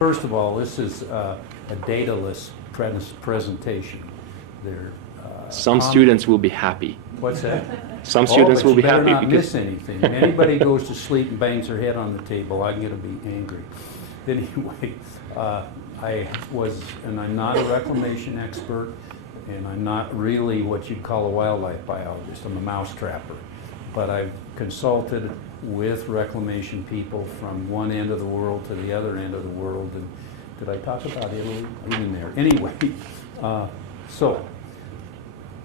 First of all, this is a dataless presentation. They're, Some students will be happy. what's that? Some students will be happy because... you better not because miss anything. If anybody goes to sleep and bangs their head on the table, I'm going to be angry. Anyway, and I'm not a reclamation expert, and I'm not really what you'd call a wildlife biologist. I'm a mouse trapper. But I've consulted with reclamation people from one end of the world to the other end of the world. And did I talk about Italy? I didn't there. Anyway, so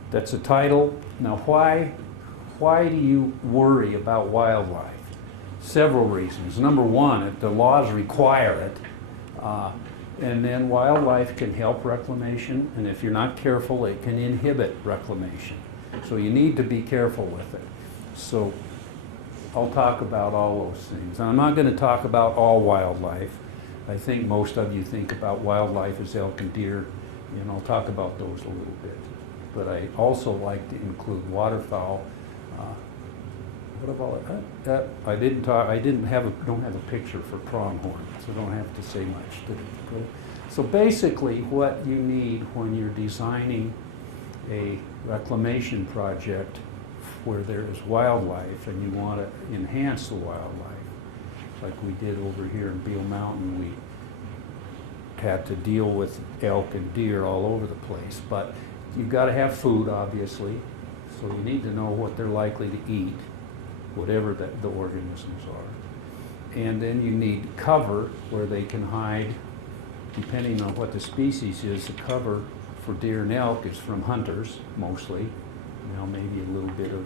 that's a title. Now, why do you worry about wildlife? Several reasons. Number one, the laws require it. And then wildlife can help reclamation, and if you're not careful, it can inhibit reclamation. So you need to be careful with it. So I'll talk about all those things. And I'm not going to talk about all wildlife. I think most of you think about wildlife as elk and deer, and I'll talk about those a little bit. But I also like to include waterfowl. What about it? I don't have a picture for pronghorn, so I don't have to say much. So basically, what you need when you're designing a reclamation project where there is wildlife and you want to enhance the wildlife, like we did over here in Beale Mountain, we had to deal with elk and deer all over the place. But you've got to have food, obviously, so you need to know what they're likely to eat, whatever the organisms are. And then you need cover where they can hide, depending on what the species is. The cover for deer and elk is from hunters, mostly. Now maybe a little bit of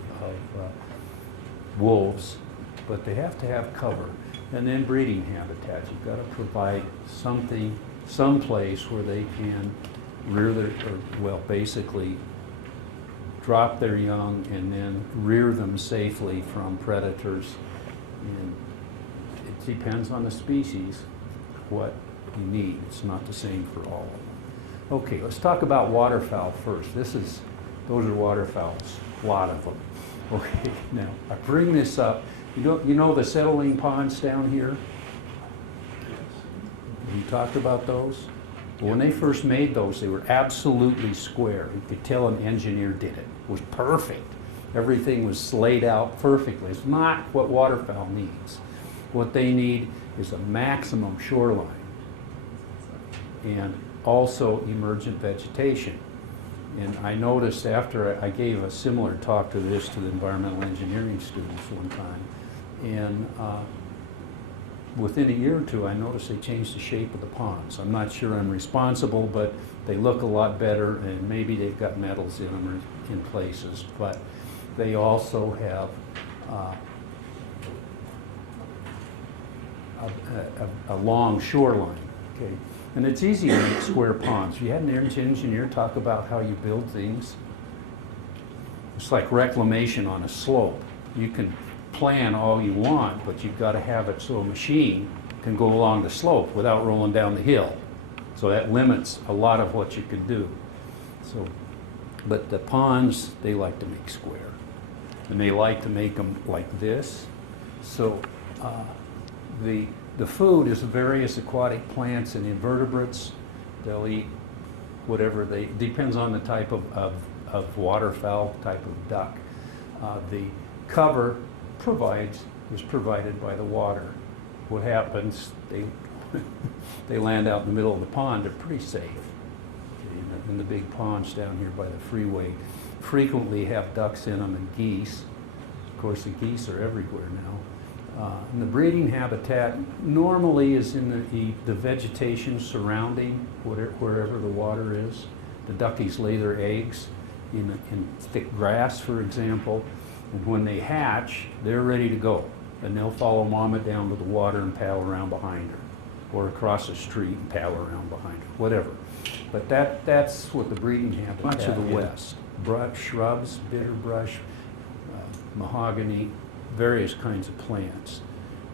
wolves, but they have to have cover. And then breeding habitat. You've got to provide something, some place where they can rear basically drop their young and then rear them safely from predators. And it depends on the species what you need. It's not the same for all of them. Okay, let's talk about waterfowl first. Those are waterfowls, a lot of them. Okay, now I bring this up. You know the settling ponds down here? Have you talked about those? Well, when they first made those, they were absolutely square. You could tell an engineer did it. It was perfect. Everything was laid out perfectly. It's not what waterfowl needs. What they need is a maximum shoreline and also emergent vegetation. And I noticed after I gave a similar talk to this to the environmental engineering students one time, and within a year or two, I noticed they changed the shape of the ponds. I'm not sure I'm responsible, but they look a lot better, and maybe they've got metals in them or in places, but they also have a long shoreline, okay? And it's easy to make square ponds. You had an engineer talk about how you build things. It's like reclamation on a slope. You can plan all you want, but you've got to have it so a machine can go along the slope without rolling down the hill. So that limits a lot of what you can do. So, but the ponds, they like to make square. And they like to make them like this. So the food is various aquatic plants and invertebrates. They'll eat whatever depends on the type of waterfowl, type of duck. The cover is provided by the water. What happens, they land out in the middle of the pond, they're pretty safe. In the big ponds down here by the freeway frequently have ducks in them and geese. Of course, the geese are everywhere now. And the breeding habitat normally is in the vegetation surrounding wherever the water is. The duckies lay their eggs in thick grass, for example, and when they hatch, they're ready to go. And they'll follow mama down to the water and paddle around behind her, or across the street and paddle around behind her, whatever. But that's what the breeding habitat is. Much of the west, shrubs, bitterbrush, mahogany, various kinds of plants.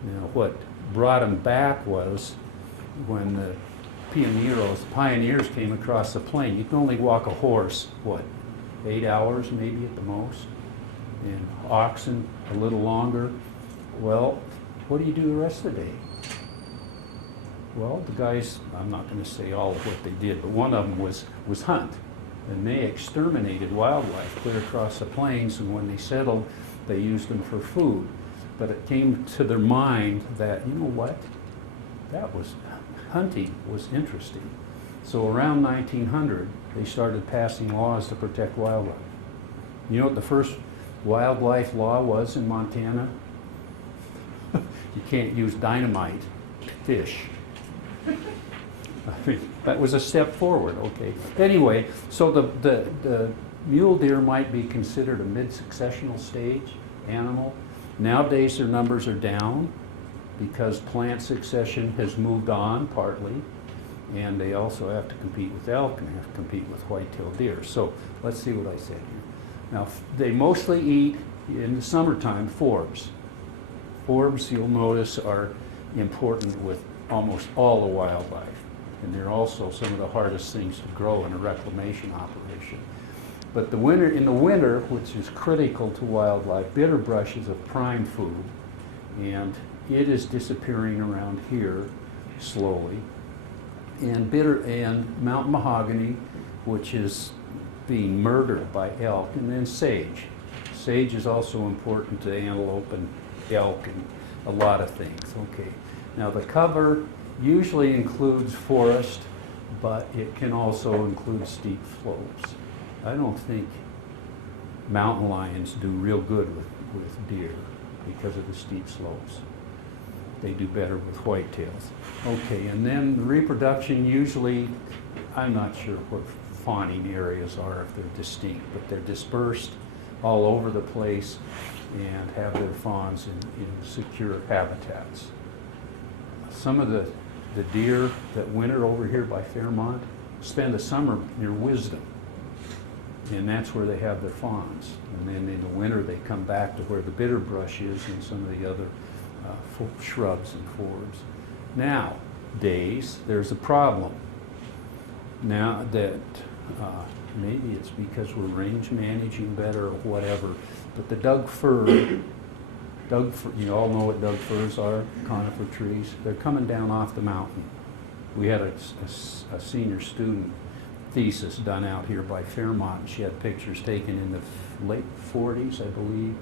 Now, what brought them back was when the pioneers came across the plain. You can only walk a horse, 8 hours maybe at the most, and oxen a little longer. Well, what do you do the rest of the day? Well, the guys, I'm not going to say all of what they did, but one of them was hunt. And they exterminated wildlife clear across the plains, and when they settled, they used them for food. But it came to their mind that, you know what, hunting was interesting. So around 1900, they started passing laws to protect wildlife. You know what the first wildlife law was in Montana? You can't use dynamite to fish. I mean, that was a step forward, okay. Anyway, so the mule deer might be considered a mid-successional stage animal. Nowadays their numbers are down because plant succession has moved on partly, and they also have to compete with elk and have to compete with white-tailed deer. So let's see what I said here. Now, they mostly eat in the summertime forbs. Forbs, you'll notice, are important with almost all the wildlife. And they're also some of the hardest things to grow in a reclamation operation. But in the winter, which is critical to wildlife, bitterbrush is a prime food, and it is disappearing around here slowly. And mountain mahogany, which is being murdered by elk, and then sage. Sage is also important to antelope and elk and a lot of things. Okay. Now the cover usually includes forest, but it can also include steep slopes. I don't think mountain lions do real good with deer because of the steep slopes. They do better with whitetails. Okay, and then the reproduction usually, I'm not sure what fawning areas are, if they're distinct, but they're dispersed all over the place and have their fawns in secure habitats. Some of the deer that winter over here by Fairmont spend the summer near Wisdom, and that's where they have their fawns. And then in the winter they come back to where the bitterbrush is and some of the other shrubs and forbs. Nowadays, there's a problem. Now that maybe it's because we're range managing better or whatever, but the Doug fir, you all know what Doug firs are, conifer trees. They're coming down off the mountain. We had a senior student thesis done out here by Fairmont. She had pictures taken in the late 40s, I believe,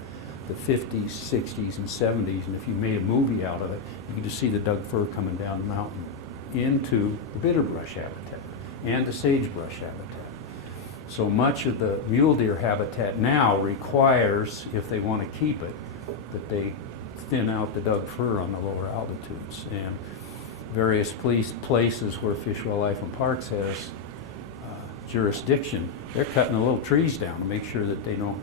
the 50s, 60s, and 70s, and if you made a movie out of it, you could just see the Doug fir coming down the mountain into the bitterbrush habitat and the sagebrush habitat. So much of the mule deer habitat now requires, if they want to keep it, that they thin out the Doug fir on the lower altitudes. And various places where Fish, Wildlife, and Parks has jurisdiction, they're cutting the little trees down to make sure that they don't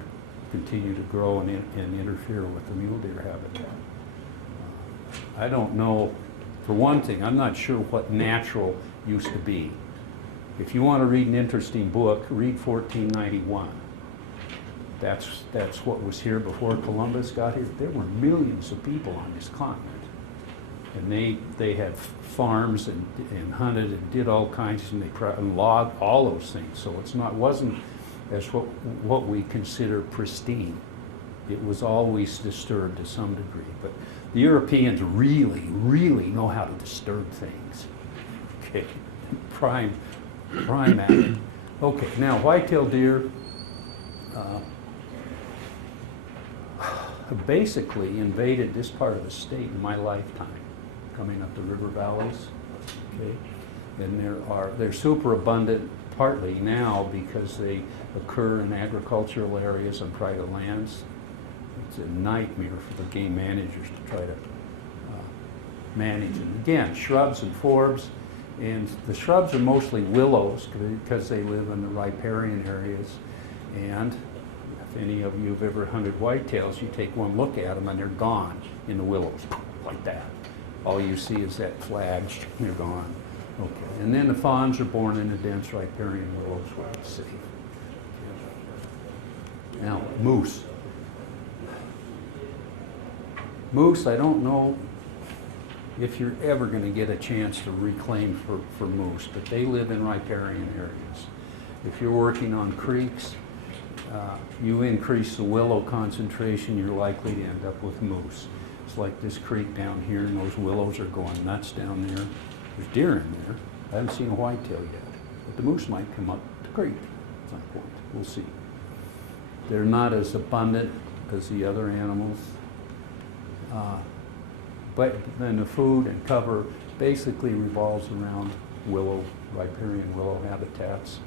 continue to grow and interfere with the mule deer habitat. I don't know, for one thing, I'm not sure what natural used to be. If you want to read an interesting book, read 1491. That's what was here before Columbus got here. There were millions of people on this continent. And they had farms and hunted and did all kinds, and logged all those things. So wasn't as what we consider pristine. It was always disturbed to some degree. But the Europeans really, really know how to disturb things. Okay, prime at it. Okay, now white-tailed deer basically invaded this part of the state in my lifetime, coming up the river valleys. Okay, and they're super abundant partly now because they occur in agricultural areas and private lands. It's a nightmare for the game managers to try to manage. And again, shrubs and forbs, and the shrubs are mostly willows because they live in the riparian areas. And if any of you have ever hunted whitetails, you take one look at them and they're gone in the willows, like that. All you see is that flag, they're gone. Okay, and then the fawns are born in the dense riparian willows where it's safe. Now, moose. Moose, I don't know if you're ever going to get a chance to reclaim for moose, but they live in riparian areas. If you're working on creeks, you increase the willow concentration, you're likely to end up with moose. It's like this creek down here, and those willows are going nuts down there. There's deer in there. I haven't seen a whitetail yet, but the moose might come up the creek at some point. We'll see. They're not as abundant as the other animals. But then the food and cover basically revolves around willow, riparian willow habitats.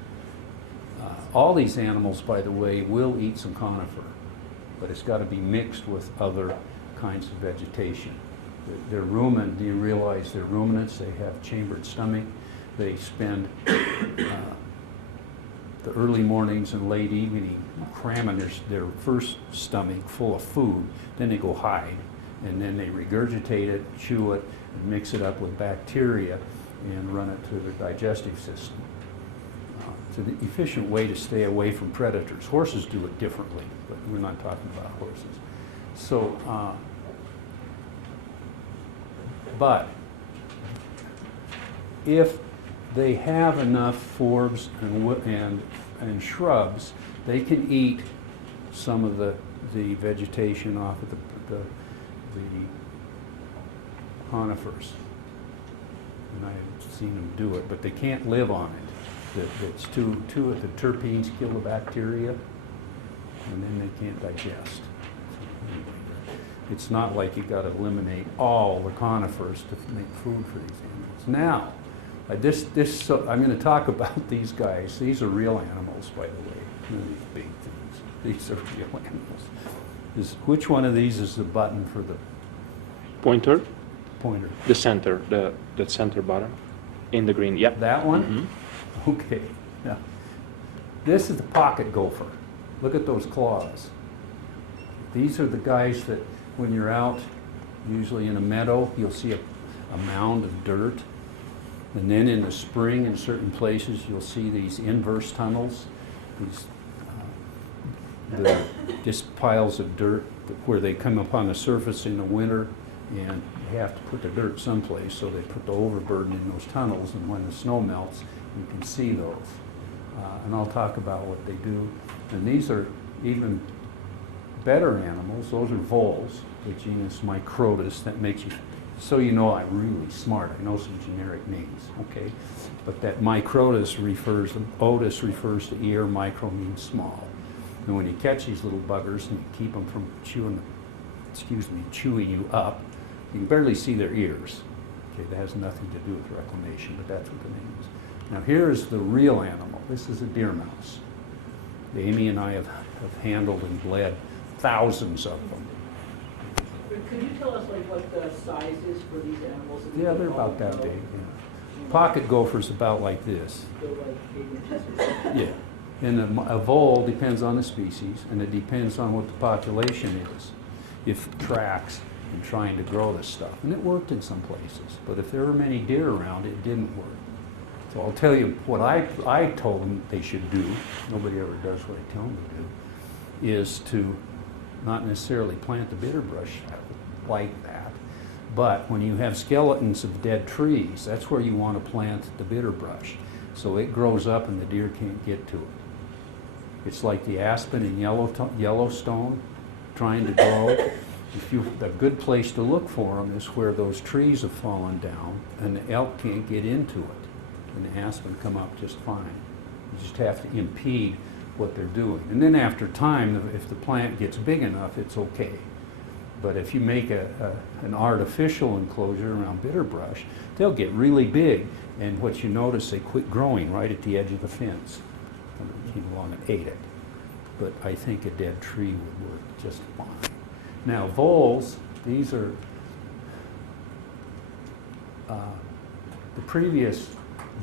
All these animals, by the way, will eat some conifer, but it's got to be mixed with other kinds of vegetation. They're ruminant. Do you realize they're ruminants? They have chambered stomach. They spend the early mornings and late evening cramming their first stomach full of food. Then they go hide, and then they regurgitate it, chew it, and mix it up with bacteria and run it through their digestive system. It's an efficient way to stay away from predators. Horses do it differently, but we're not talking about horses. So, but if they have enough forbs and shrubs, they can eat some of the vegetation off of the conifers. And I've seen them do it, but they can't live on it. It's the terpenes kill the bacteria, and then they can't digest. It's not like you got to eliminate all the conifers to make food for these animals. Now, I'm going to talk about these guys. These are real animals, by the way. These big things. These are real animals. Which one of these is the button for the Pointer, pointer? the center, the center bottom, in the green. Yep. That one? Mhm. Okay. Now, this is the pocket gopher. Look at those claws. These are the guys that when you're out, usually in a meadow, you'll see a mound of dirt. And then in the spring, in certain places, you'll see these inverse tunnels, these just piles of dirt where they come up on the surface in the winter, and you have to put the dirt someplace, so they put the overburden in those tunnels, and when the snow melts, you can see those. And I'll talk about what they do. And these are even better animals. Those are voles, the genus Microtus. That makes you, so you know I'm really smart. I know some generic names, okay? But that Microtus otis refers to ear, micro means small. And when you catch these little buggers and you keep them from chewing you up, you can barely see their ears. Okay, that has nothing to do with reclamation, but that's what the name is. Now here is the real animal. This is a deer mouse. Amy and I have handled and bled thousands of them. Could you tell us like what the size is for these animals? Yeah, they're about that big. Yeah. Pocket gopher's about like this. They're like 8 inches or something? Yeah. And a vole depends on the species, and it depends on what the population is. If it tracks and trying to grow this stuff. And it worked in some places, but if there were many deer around, it didn't work. So I'll tell you what I told them they should do. Nobody ever does what I tell them to do, is to not necessarily plant the bitterbrush like that, but when you have skeletons of dead trees, that's where you want to plant the bitterbrush. So it grows up and the deer can't get to it. It's like the aspen in Yellowstone trying to grow. A good place to look for them is where those trees have fallen down and the elk can't get into it, and the aspen come up just fine. You just have to impede what they're doing. And then after time, if the plant gets big enough, it's okay. But if you make an artificial enclosure around bitterbrush, they'll get really big, and what you notice, they quit growing right at the edge of the fence. Somebody came along and ate it. But I think a dead tree would work just fine. Now, voles, these are the previous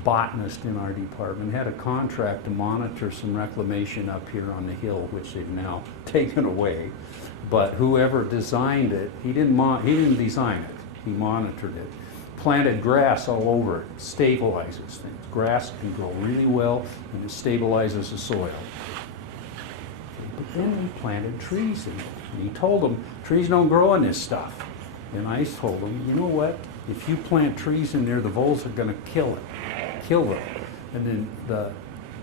botanist in our department had a contract to monitor some reclamation up here on the hill, which they've now taken away. But whoever designed it, he didn't design it, he monitored it. Planted grass all over it, stabilizes things. Grass can grow really well and it stabilizes the soil. But then he planted trees in it. And he told them, trees don't grow in this stuff. And I told him, you know what? If you plant trees in there, the voles are going to kill them. And then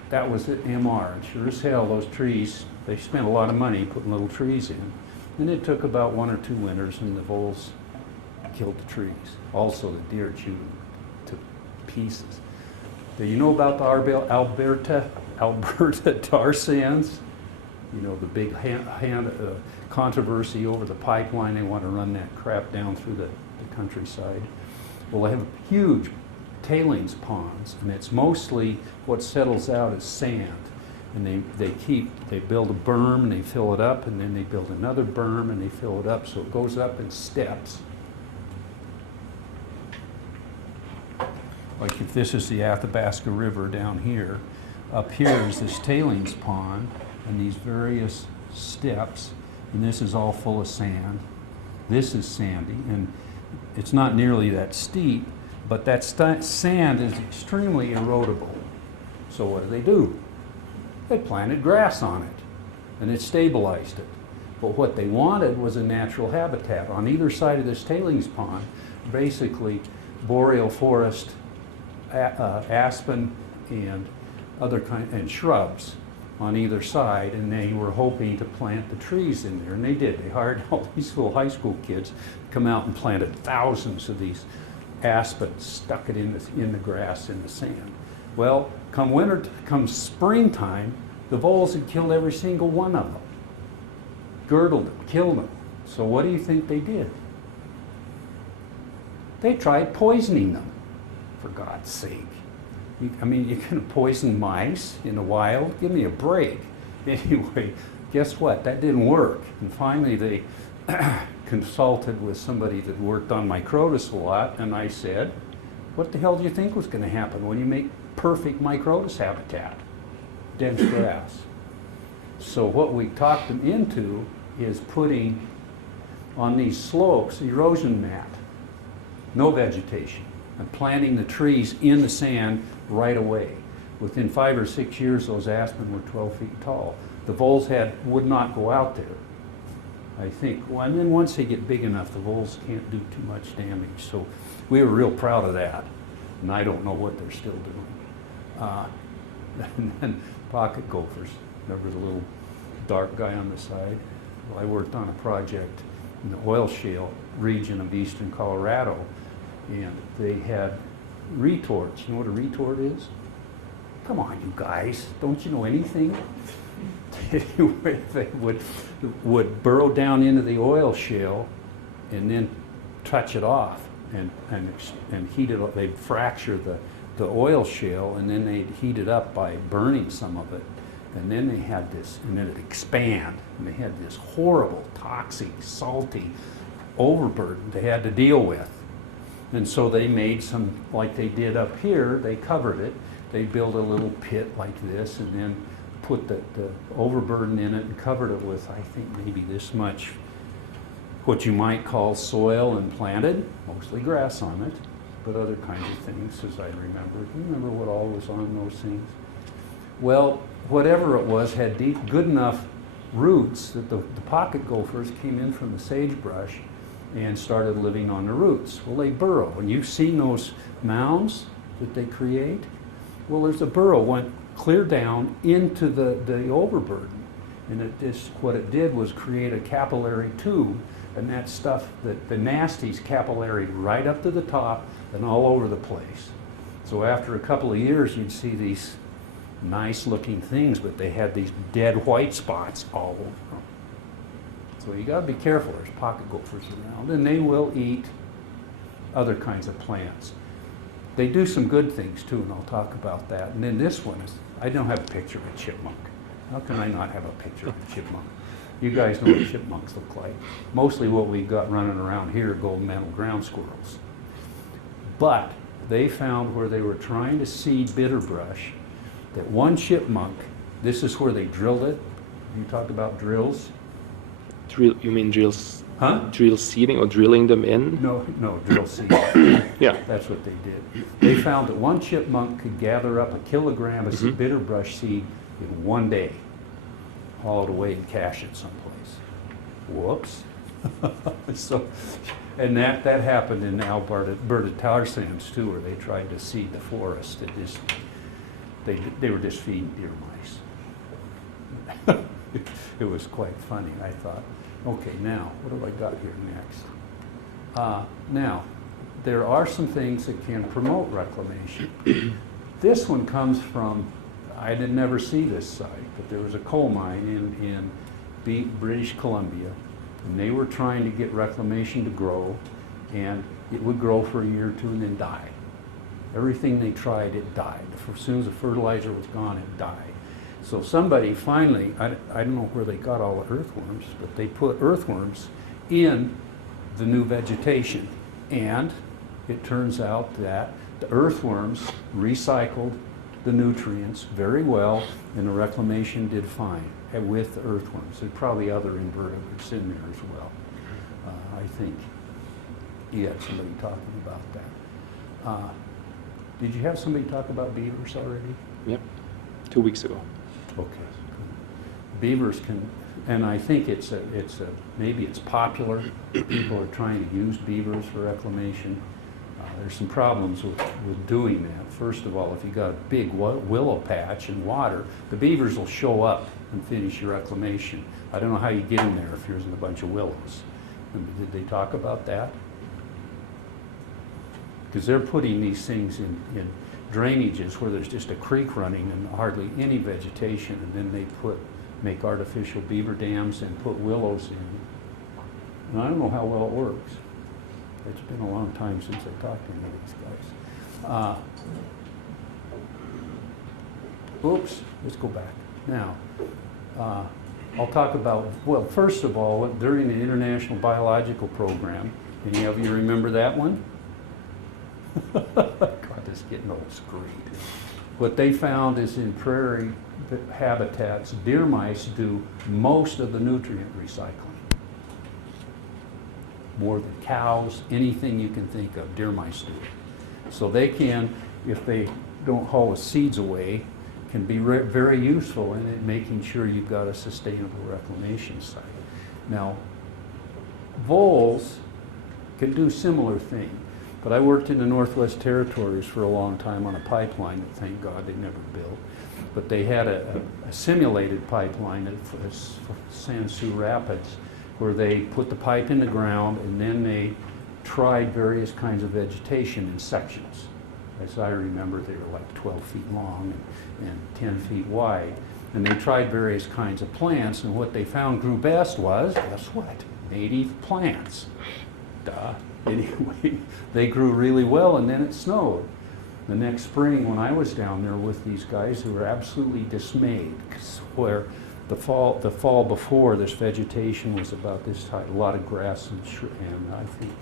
that was at MR. And sure as hell, those trees, they spent a lot of money putting little trees in. And it took about 1 or 2 winters, and the voles killed the trees. Also, the deer chewed them to pieces. Do you know about the Alberta tar sands? You know, the big controversy over the pipeline. They want to run that crap down through the countryside. Well, they have huge tailings ponds, and it's mostly what settles out is sand. And they build a berm and they fill it up, and then they build another berm and they fill it up, so it goes up in steps. Like if this is the Athabasca River down here, up here is this tailings pond and these various steps, and this is all full of sand. This is sandy, and it's not nearly that steep, but that sand is extremely erodible. So what do? They planted grass on it, and it stabilized it. But what they wanted was a natural habitat. On either side of this tailings pond, basically boreal forest, aspen, and and shrubs on either side, and they were hoping to plant the trees in there, and they did. They hired all these little high school kids to come out and planted thousands of these aspens, stuck it in the grass, in the sand. Well, come springtime, the voles had killed every single one of them, girdled them, killed them. So what do you think they did? They tried poisoning them, for God's sake. You're going to poison mice in the wild? Give me a break. Anyway, guess what? That didn't work. And finally, they consulted with somebody that worked on microtus a lot, and I said, what the hell do you think was going to happen when you make perfect microtus habitat? Dense grass. So what we talked them into is putting on these slopes erosion mat, no vegetation, and planting the trees in the sand right away. Within 5 or 6 years, those aspen were 12 feet tall. The voles would not go out there, I think. Well, and then once they get big enough, the voles can't do too much damage. So we were real proud of that, and I don't know what they're still doing. And then pocket gophers. Remember the little dark guy on the side? Well, I worked on a project in the oil shale region of eastern Colorado, and they had retorts. You know what a retort is? Come on, you guys, don't you know anything? Anyway, they would burrow down into the oil shale and then touch it off and heat it up. They'd fracture the oil shale, and then they'd heat it up by burning some of it. And then they had this, and then it'd expand, and they had this horrible, toxic, salty overburden they had to deal with. And so they made some, like they did up here, they covered it. They built a little pit like this, and then put the overburden in it and covered it with, I think, maybe this much, what you might call soil, and planted, mostly grass on it, but other kinds of things, as I remember. Do you remember what all was on those things? Well, whatever it was had deep, good enough roots that the pocket gophers came in from the sagebrush and started living on the roots. Well, they burrow, and you've seen those mounds that they create. Well, there's a burrow went clear down into the overburden, and what it did was create a capillary tube, and that stuff, the nasties capillary right up to the top and all over the place. So after a couple of years, you'd see these nice looking things, but they had these dead white spots all over them. So you got to be careful. There's pocket gophers around, and they will eat other kinds of plants. They do some good things too, and I'll talk about that. And then this one is, I don't have a picture of a chipmunk. How can I not have a picture of a chipmunk? You guys know what chipmunks look like. Mostly what we've got running around here are golden-mantled ground squirrels. But they found where they were trying to seed bitterbrush that one chipmunk, this is where they drilled it. You talked about drills. You mean drills? Huh? Drill seeding or drilling them in? No, drill seed. Yeah. That's what they did. They found that one chipmunk could gather up a kilogram of bitterbrush seed in one day, haul it away and cache it someplace. Whoops. And that happened in Alberta tar sands too, where they tried to seed the forest. They were just feeding deer mice. It was quite funny, I thought. Okay, now, what have I got here next? Now, there are some things that can promote reclamation. This one comes from, I did never see this site, but there was a coal mine in British Columbia, and they were trying to get reclamation to grow, and it would grow for a year or two and then die. Everything they tried, it died. As soon as the fertilizer was gone, it died. So somebody finally, I don't know where they got all the earthworms, but they put earthworms in the new vegetation. And it turns out that the earthworms recycled the nutrients very well, and the reclamation did fine with the earthworms. There's probably other invertebrates in there as well. I think you had somebody talking about that. Did you have somebody talk about beavers already? Yep, 2 weeks ago. Okay. Beavers can, and I think maybe it's popular. People are trying to use beavers for reclamation. There's some problems with doing that. First of all, if you got a big willow patch and water, the beavers will show up and finish your reclamation. I don't know how you get in there if there's a bunch of willows. Did they talk about that? Because they're putting these things in drainages where there's just a creek running and hardly any vegetation, and then they make artificial beaver dams and put willows in. And I don't know how well it works. It's been a long time since I talked to any of these guys. Oops, let's go back. Now, I'll talk about, well, first of all, during the International Biological Program, any of you remember that one? God, this is getting old screwed. What they found is in prairie habitats, deer mice do most of the nutrient recycling. More than cows, anything you can think of, deer mice do it. So they can, if they don't haul the seeds away, can be very useful in it, making sure you've got a sustainable reclamation site. Now, voles can do similar thing, but I worked in the Northwest Territories for a long time on a pipeline that, thank God, they never built. But they had a simulated pipeline at San Sue Rapids, where they put the pipe in the ground and then they tried various kinds of vegetation in sections. As I remember, they were like 12 feet long and 10 feet wide. And they tried various kinds of plants, and what they found grew best was, guess what? Native plants. Duh. Anyway, they grew really well, and then it snowed. The next spring, when I was down there with these guys who were absolutely dismayed, where the fall before, this vegetation was about this high, a lot of grass and I think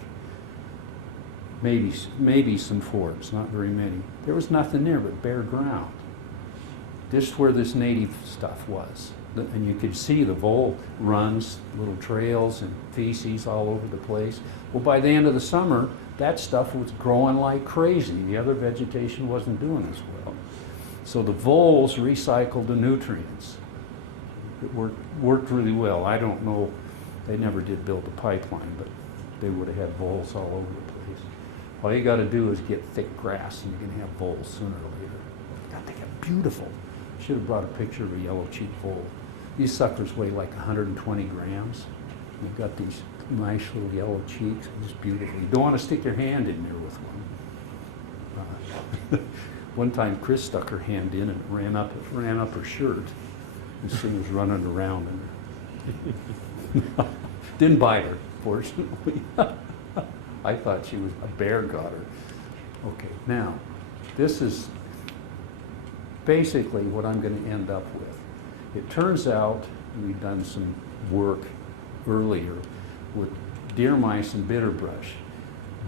maybe some forbs, not very many. There was nothing there but bare ground. This is where this native stuff was. And you could see the vole runs, little trails and feces all over the place. Well, by the end of the summer, that stuff was growing like crazy. The other vegetation wasn't doing as well. So the voles recycled the nutrients. It worked really well. I don't know, they never did build a pipeline, but they would have had voles all over the place. All you got to do is get thick grass and you're going to have voles sooner or later. God, they get beautiful. Should have brought a picture of a yellow-cheeked vole. These suckers weigh like 120 grams. They've got these nice little yellow cheeks, just beautiful. You don't want to stick your hand in there with one. One time Chris stuck her hand in and ran up her shirt. This thing was running around in her. Didn't bite her, fortunately. I thought she was, a bear got her. Okay, now, this is basically what I'm going to end up with. It turns out, we've done some work earlier with deer mice and bitterbrush.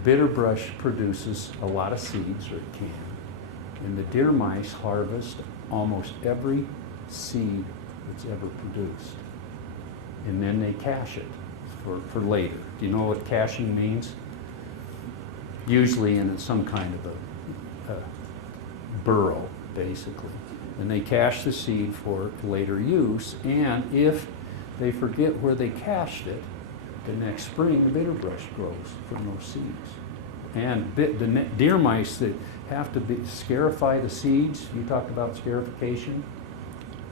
Bitterbrush produces a lot of seeds, or it can, and the deer mice harvest almost every seed that's ever produced. And then they cache it for later. Do you know what caching means? Usually in some kind of a burrow, basically. And they cache the seed for later use, and if they forget where they cached it, the next spring the bitterbrush grows from those seeds. And the deer mice that have to scarify the seeds, you talked about scarification?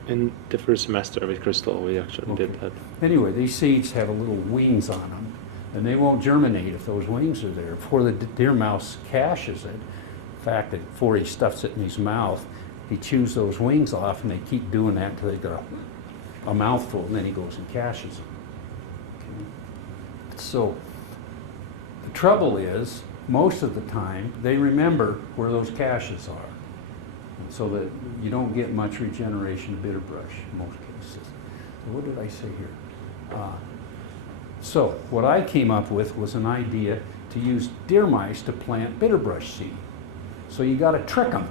In the first semester with Crystal, we actually did that. Anyway, these seeds have a little wings on them, And they won't germinate if those wings are there. Before the deer mouse caches it, in fact, before he stuffs it in his mouth, he chews those wings off, and they keep doing that until they got a mouthful, and then he goes and caches them. Okay. So the trouble is, most of the time, they remember where those caches are, and so that you don't get much regeneration of bitterbrush in most cases. So what did I say here? So what I came up with was an idea to use deer mice to plant bitterbrush seed. So you got to trick them,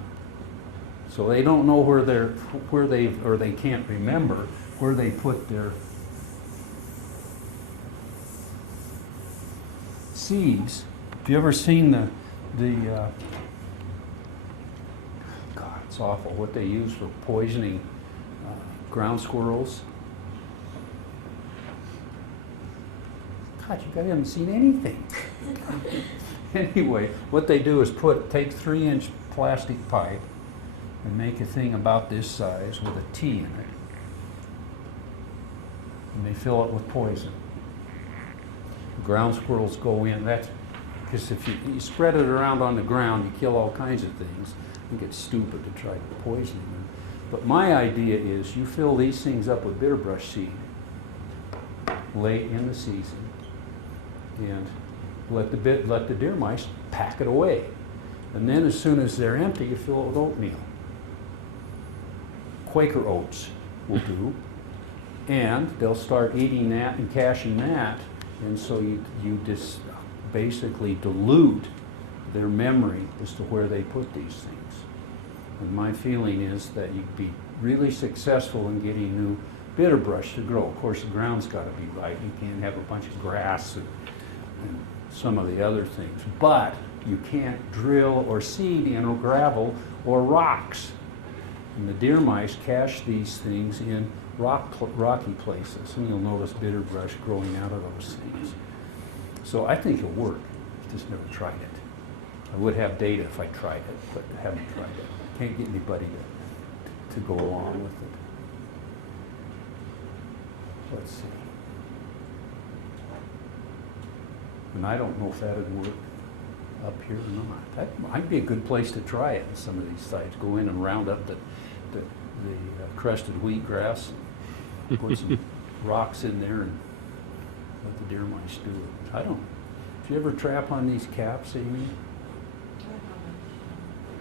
so they don't know or they can't remember where they put their seeds. Have you ever seen God, it's awful what they use for poisoning ground squirrels? God, you guys haven't seen anything. Anyway, what they do is take 3-inch plastic pipe and make a thing about this size with a T in it. And they fill it with poison. Ground squirrels go in. That's because if you spread it around on the ground, you kill all kinds of things. I think it's stupid to try poisoning them. But my idea is you fill these things up with bitterbrush seed late in the season, and let the deer mice pack it away. And then as soon as they're empty, you fill it with oatmeal. Quaker oats will do. And they'll start eating that and caching that. And so you just basically dilute their memory as to where they put these things. And my feeling is that you'd be really successful in getting new bitterbrush to grow. Of course, the ground's got to be right. You can't have a bunch of grass and some of the other things. But you can't drill or seed in gravel or rocks. And the deer mice cache these things in rocky places. And you'll notice bitterbrush growing out of those things. So I think it'll work. Just never tried it. I would have data if I tried it, but I haven't tried it. Can't get anybody to go along with it. Let's see. And I don't know if that would work up here or not. That might be a good place to try it in some of these sites. Go in and round up the crested wheatgrass, put some rocks in there, and let the deer mice do it. I don't. Did you ever trap on these caps, Amy?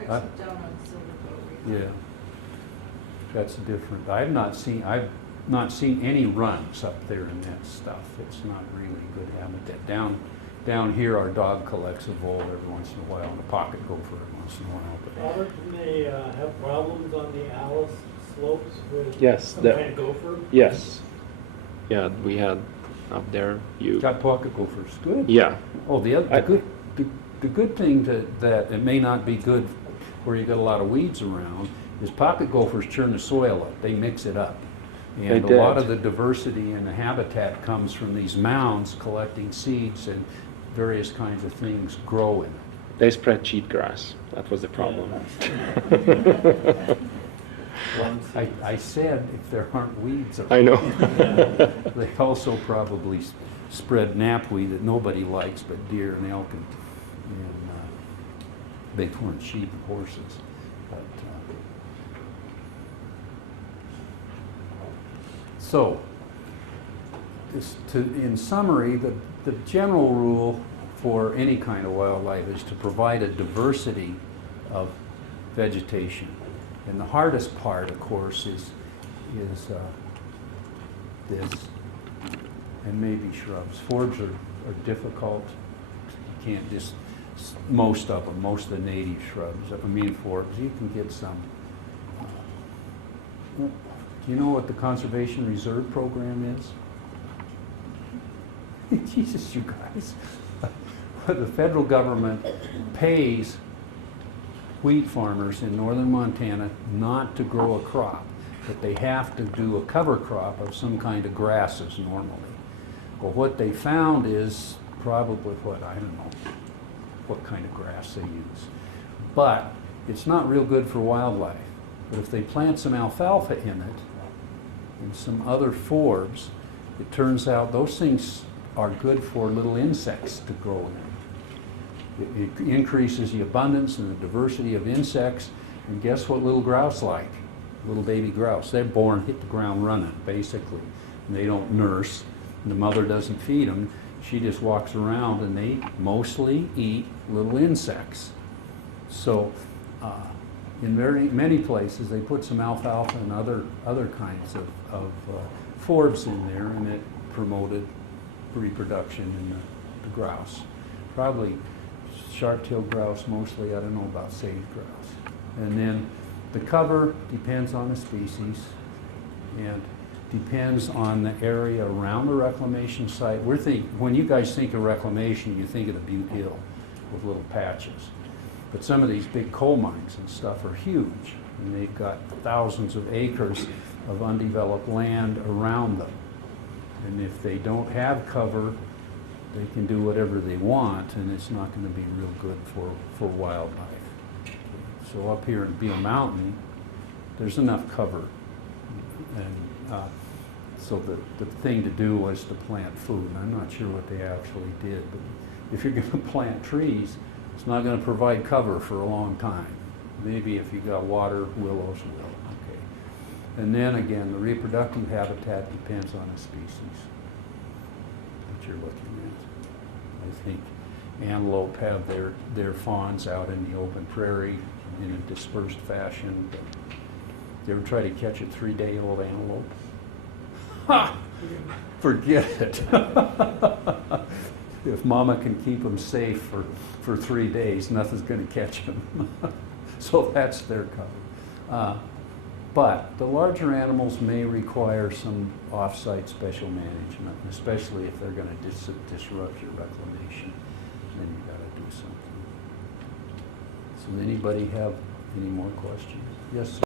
Except down on Silver Boat. Yeah. That's different. I've not seen any runs up there in that stuff. It's not really good habitat. Down here, our dog collects a vole every once in a while, and a pocket gopher every once in a while. But Robert, can they have problems on the Alice slopes with Yes, some kind of gopher? Yes. Yeah, we had up there. got pocket gophers. Good. Yeah. Oh, the good thing that it may not be good where you got a lot of weeds around is pocket gophers churn the soil up. They mix it up. And They a lot did. of the diversity in the habitat comes from these mounds collecting seeds, and various kinds of things grow in it. They spread cheatgrass. That was the problem. I said if there aren't weeds around. I know. They also probably spread knapweed that nobody likes but deer and elk and bighorn sheep and horses. But, so, in summary, the general rule for any kind of wildlife is to provide a diversity of vegetation. And the hardest part, of course, is this, and maybe shrubs. Forbs are difficult. You can't just, most of the native shrubs, forbs, you can get some. Do you know what the Conservation Reserve Program is? Jesus, you guys. The federal government pays wheat farmers in northern Montana not to grow a crop, but they have to do a cover crop of some kind of grasses normally. Well, what they found is probably I don't know what kind of grass they use. But it's not real good for wildlife. But if they plant some alfalfa in it and some other forbs, it turns out those things are good for little insects to grow in. It increases the abundance and the diversity of insects, and guess what little grouse like? Little baby grouse. They're born, hit the ground running, basically. And they don't nurse, and the mother doesn't feed them. She just walks around, and they mostly eat little insects. So, in many places, they put some alfalfa and other kinds of forbs in there, and it promoted reproduction in the grouse. Probably sharp-tailed grouse mostly, I don't know about sage grouse. And then the cover depends on the species and depends on the area around the reclamation site. When you guys think of reclamation, you think of the Butte Hill with little patches. But some of these big coal mines and stuff are huge, and they've got thousands of acres of undeveloped land around them. And if they don't have cover, they can do whatever they want, and it's not going to be real good for wildlife. So up here in Beale Mountain, there's enough cover. And so the thing to do was to plant food. And I'm not sure what they actually did, but if you're going to plant trees, it's not going to provide cover for a long time. Maybe if you got water, willows will. Okay. And then again, the reproductive habitat depends on the species that you're looking at. I think antelope have their fawns out in the open prairie in a dispersed fashion. But you ever try to catch a 3-day-old antelope? Ha! Forget it. If mama can keep them safe for 3 days, nothing's going to catch them. So that's their cover. But the larger animals may require some off-site special management, especially if they're going to disrupt your reclamation. Then you got to do something. So anybody have any more questions? Yes, sir.